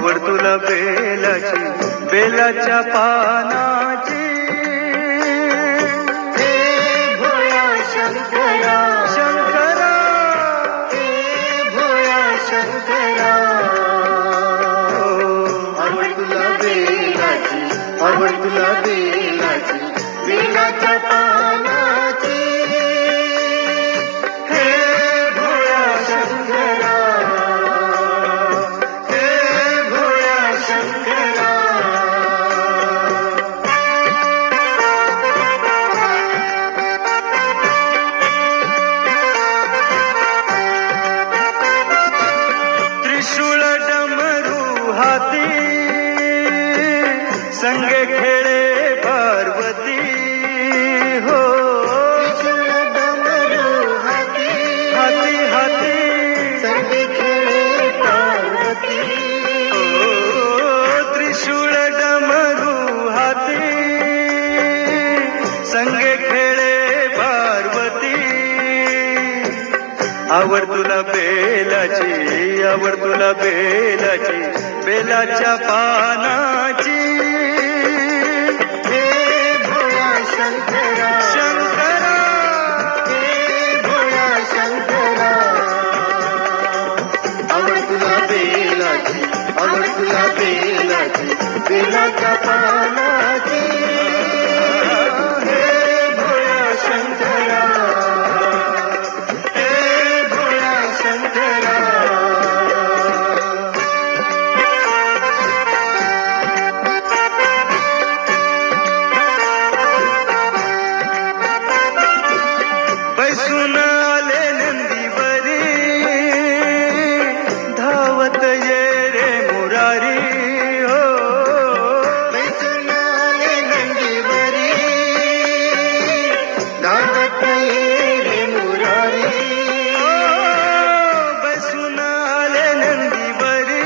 आवड तुला बेलाची बेलाच्या पानाची हे भोळा शंकरा शंकरा हे भोळा शंकरा आवड तुला बेलाची आवड तुला बेलाची बेलाच्या पानाची हे भोळा शंकरा हे भोळा शंकरा त्रिशूळ डमरू हाती संगे खेळे पार्वती हो त्रिशूळ डमरू हाती हाती हाती संगे खेळे पार्वती ओ त्रिशूळ डमरू हाती संगे खेळे पार्वती आवड तुला बेलाची आवड तुला बेलाची बेलाच्या पानाची हे भोळा शंकरा शंकरा हे भोळा शंकरा आवड तुला बेलाची आवड तुला बेलाची बेलाच्या पानाची हे भोळा शंकरा हे भोळा शंकरा बैसून आले नंदीवरी धावत ये रे मुरारी हो बैसून आले नंदीवरी धावत ये रे मुरारी बैसून आले नंदीवरी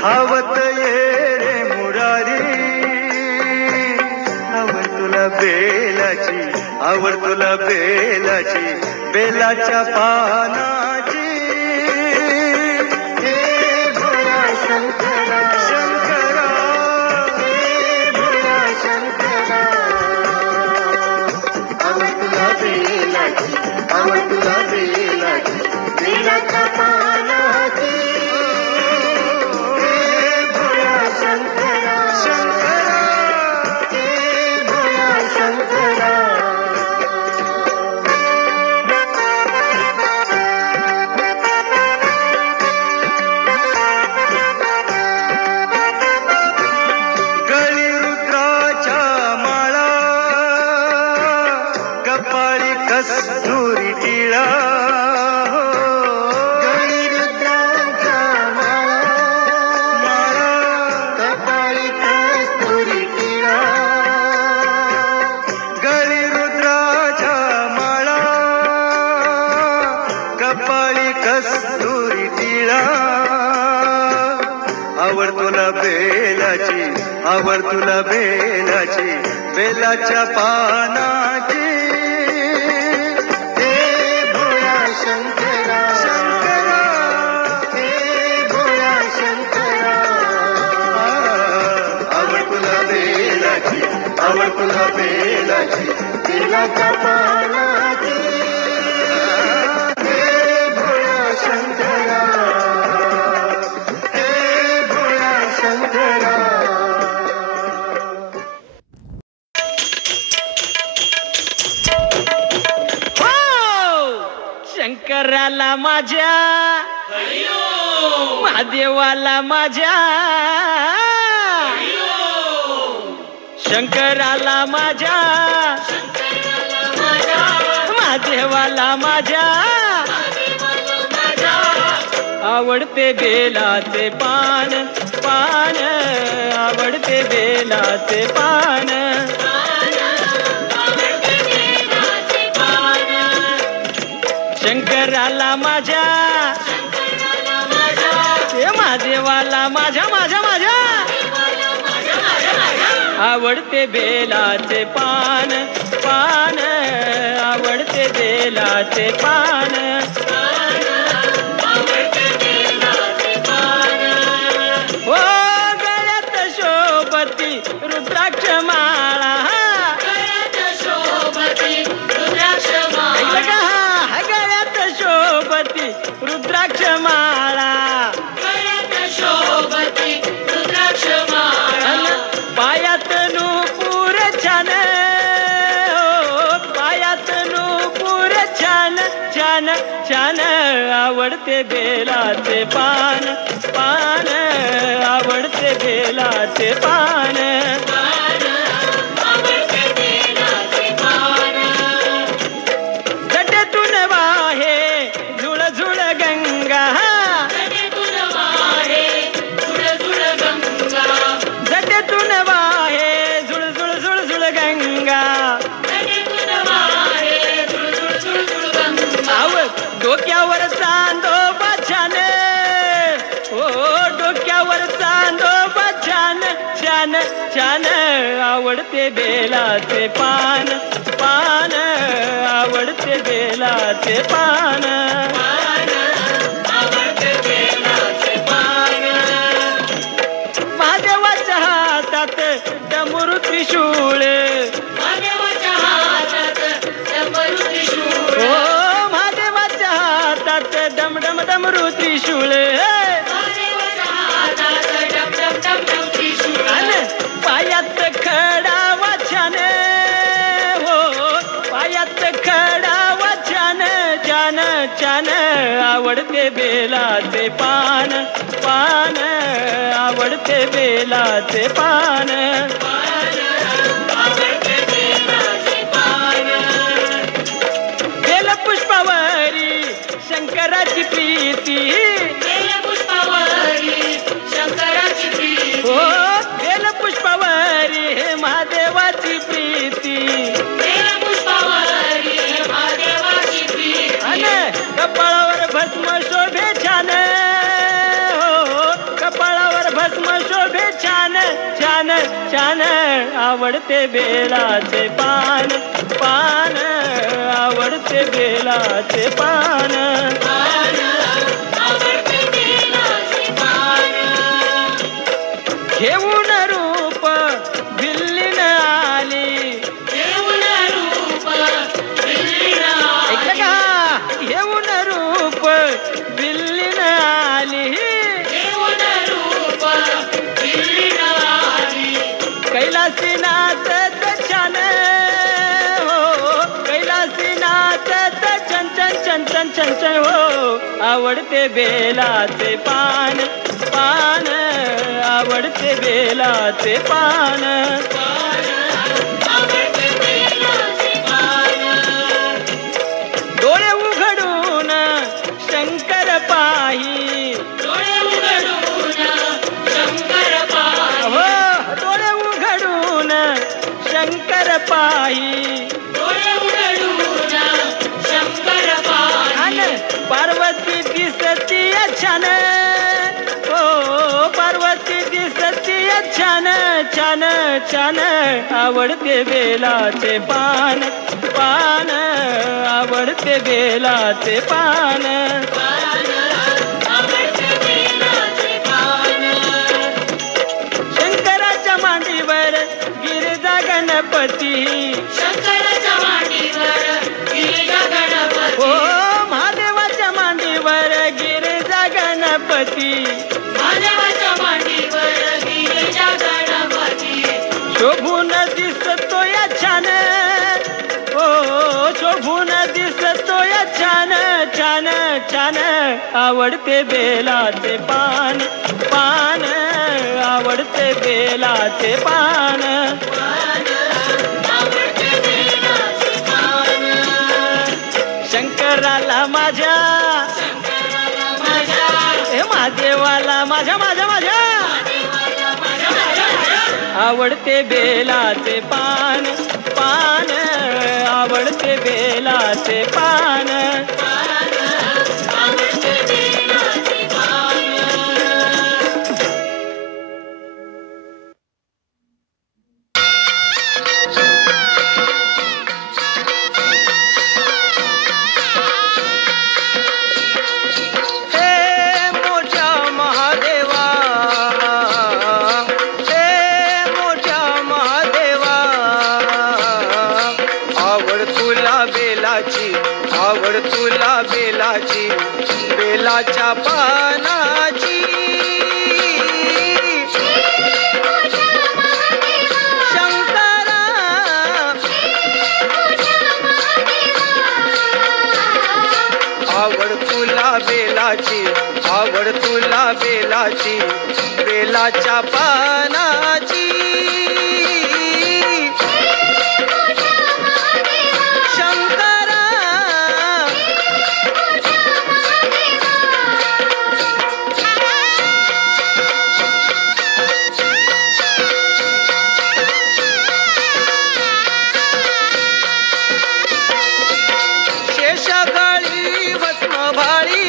धावत ये रे मुरारी आवड तुला बेलाची आवड तुला बेलाची बेलाच्या पानाची हे भोळा शंकरा शंकरा हे भोळा शंकरा आवड तुला बेलाची आवड तुला बेलाची बेलाच्या पानाची हे भोळा शंकरा शंकरा हे भोळा शंकरा गळी रुद्राच्या माळा कपाळी कस्तुरी टिळा गळी रुद्राच्या माळा कपाळी कस्तुरी टिळा गळी रुद्राच्या माळा कपाळी कस्तुरी टिळा आवड तुला बेलाची आवड तुला बेलाची बेलाच्या पानाची हे भोळा शंकरा शंकरा हे भोळा शंकरा आवड तुला बेलाची आवड तुला बेलाची बेलाच्या पानाची हे भोळा शंकरा हे भोळा शंकरा शंकराला माझ्या महादेवाला माझ्या शंकराला माझ्या महादेवाला माझ्या आवडते बेलाचे पान पान आवडते बेलाचे पान शंकराला माझ्या हे महादेवाला माझ्या माझ्या माझ्या आवडते बेलाचे पान पान आवडते बेलाचे पान आवडते बेलाचे पान रुद्राक्ष माळा अन पायात नूपुर छान हो पायात नूपुर छान छान छान आवडते बेलाचे पान पान आवडते बेलाचे पान जटेतून वाहे झुळ झुळ गंगा जटेतून वाहे झुळ झुळ झुळ झुळ गंगा आव डोक्यावर चांदोबा छान हो डोक्यावर चांदोबा छान छान छान आवडते बेलाचे पान पान आवडते बेलाचे पान महादेवाच्या हातात डमरू त्रिशूळ हो महादेवाच्या हातात डम डम डमरू त्रिशूळ अन पायात खडावा छान हो पायात खडावा छान छान छान आवडते बेलाचे पान पान आवडते बेलाचे पान बेल पुष्पावरी शंकराची प्रीती हो बेल पुष्पावरी हे महादेवाची प्रीती अन कपाळावर भस्म शोभे छान हो कपाळावर भस्म शोभे छान छान छान आवडते बेलाचे पान पान आवडते बेलाचे पान घेऊन रूप भिल्लीन आली ऐकलं का घेऊन रूप भिल्लीन आली कैलासीनाथ छान हो कैलासीनाथ छन छन छन छन छन छन हो आवडते बेलाचे पान पान आवडते बेलाचे पान डोळे उघडून शंकर पाही हो डोळे उघडून शंकर पाही अन पार्वती दिसती छान हो पार्वती दिसती छान छान छान आवडते बेलाचे पान पान आवडते बेलाचे पान शंकराच्या मांडीवर गिरिजा गणपती हो महादेवाच्या मांडीवर गिरिजा गणपती शोभून दिसतोय छान हो शोभून दिसतोय छान छान छान आवडते बेलाचे पान पान आवडते बेलाचे पान शंकराला माझ्या हे महादेवाला माझ्या माझ्या माझ्या आवडते बेलाचे पान पान आवडते बेलाचे पान बेलाची आवड तुला बेलाची बेलाच्या पानाची शंकरा आवड तुला बेलाची आवड तुला बेलाची बेलाच्या पानाची शंकरा शेषगळी भस्मभाळी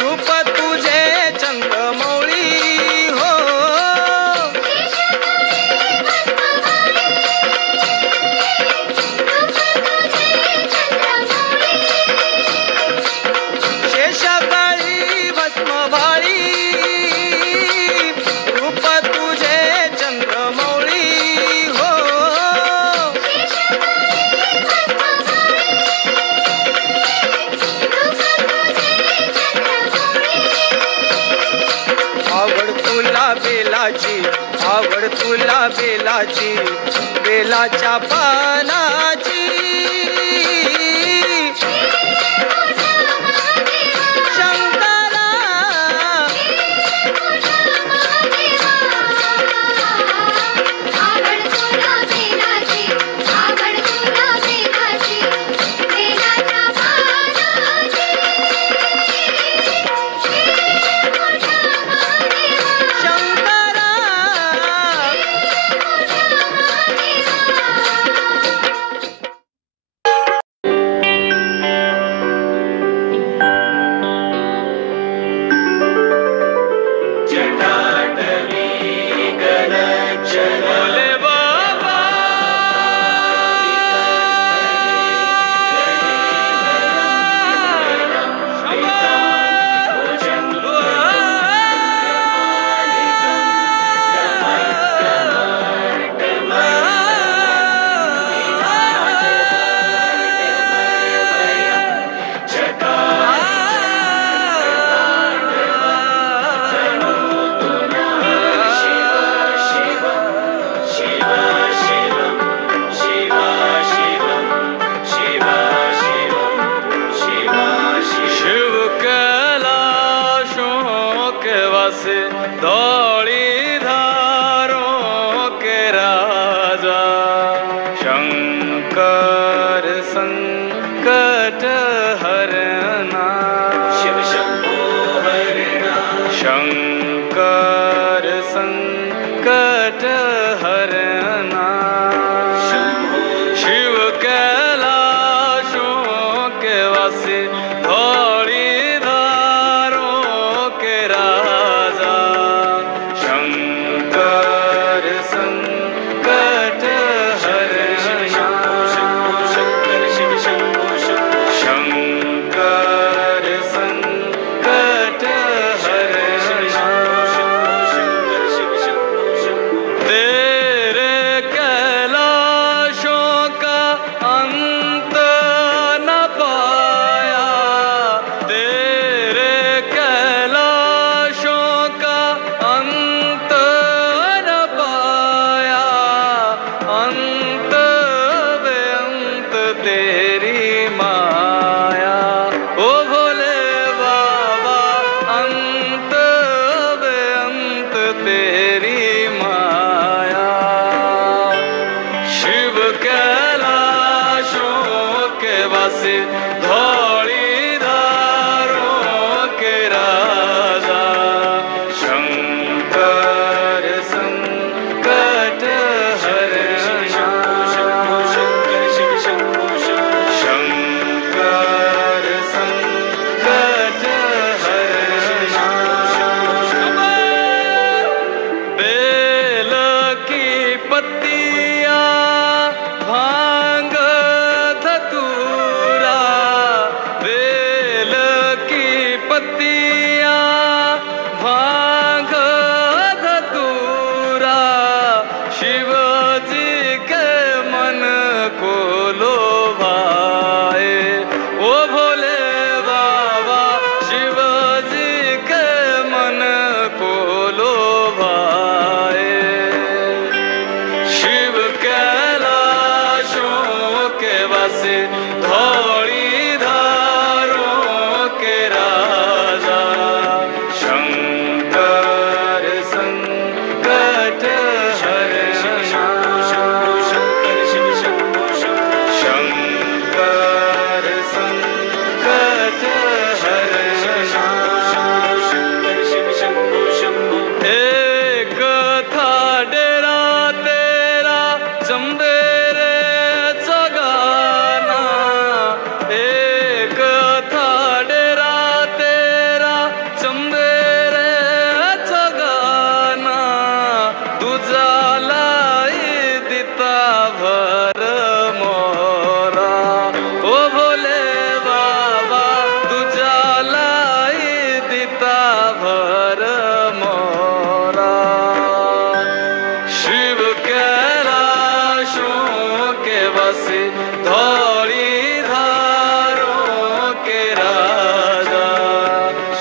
रूप तुझे चंद्रमौळी हो शेषगळी भस्मभाळी रूप तुझे चंद्रमौळी हो आवड तुला बेलाची आवड तुला बेलाची बेलाच्या पानाची शंकरा आवड तुला बेलाची आवड तुला बेलाची बेलाच्या पानाची शंकरा भोले बाबा शिव कैलाशों के वासे धौली धारों के राजा शंकर संकट हरना शिव शंभो हरना शंकर संकट हरना शिव कैलाशों के वासी धौली धारों के राजा शंकर संकट हरना बसे धौली धारों के राजा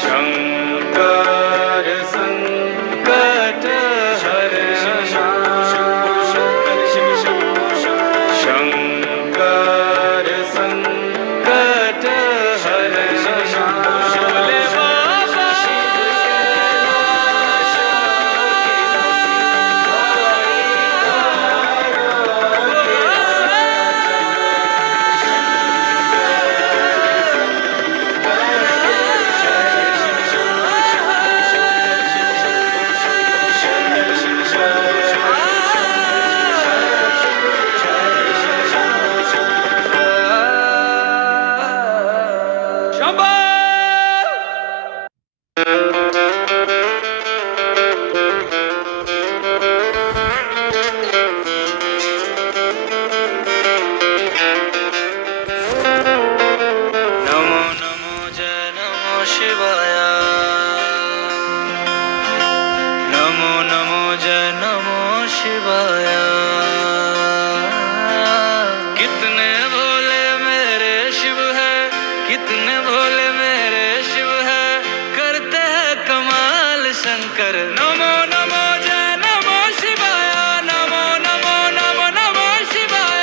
शंकर संकट हरण शंकर संकट हरण भोले बाबा कितने भोले मेरे शिव है करते हैं कमाल शंकर नमो नमो जय नमो शिवाय नमो नमो नमो नमो शिवाय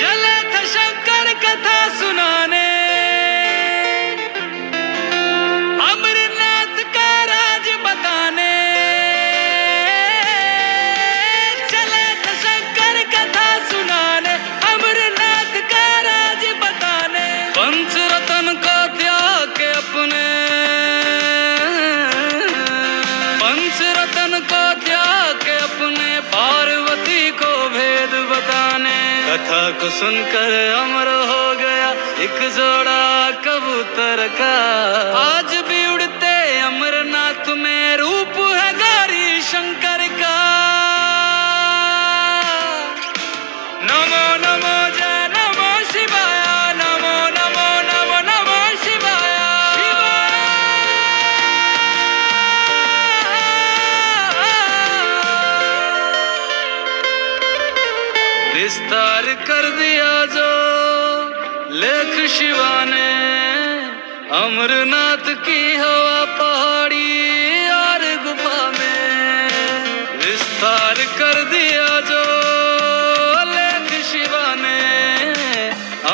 चले थे शंकर कथा सुनाने अमरनाथ का राज बताने चले थे शंकर कथा सुनाने अमरनाथ का राज बताने पंचरत्न को त्याग के अपने पंचरत्न को त्याग के अपने पार्वती को भेद बताने कथा को सुनकर अमर हो गया एक जोड़ा कबूतर का आज भी उड़ते अमरनाथ में रूप है गौरी शंकर का नमो नमो जय नमो शिवाय नमो नमो नमो नमो शिवाय विस्तार कर दिया जो लेख शिवा ने अमरनाथ की हवा पहाड़ी और गुफा में विस्तार कर दिया जो लेख शिवा ने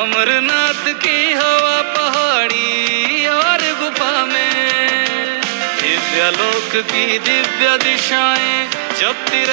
अमरनाथ की हवा पहाड़ी और गुफा में दिव्य लोक की दिव्य दिशाएं जपती